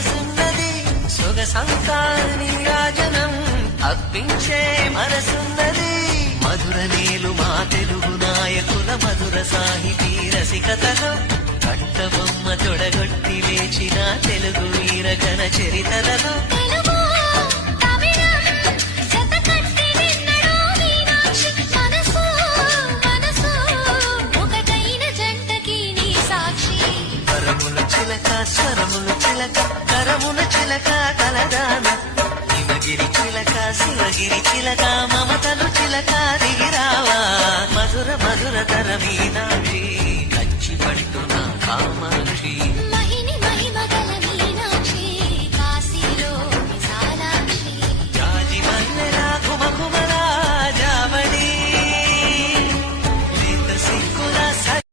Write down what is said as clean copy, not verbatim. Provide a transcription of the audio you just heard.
వయసున్నది సొగసంతా నీరాజనం అర్పించే మనసున్నది మధుర నీలు మా తెలుగు నాయకుల మధుర సాహితీ రసికతలో కంఠబొమ్మ తొడగొట్టి లేచిన తెలుగు వీరగణ చరితలలో స్వరములు చిలక కరముల చిలక కలదాన హిమగిరి చిలక శివగిరి చిలక మమతలు చిలక దిగిరావా మధుర మధుర తర మీనాక్షి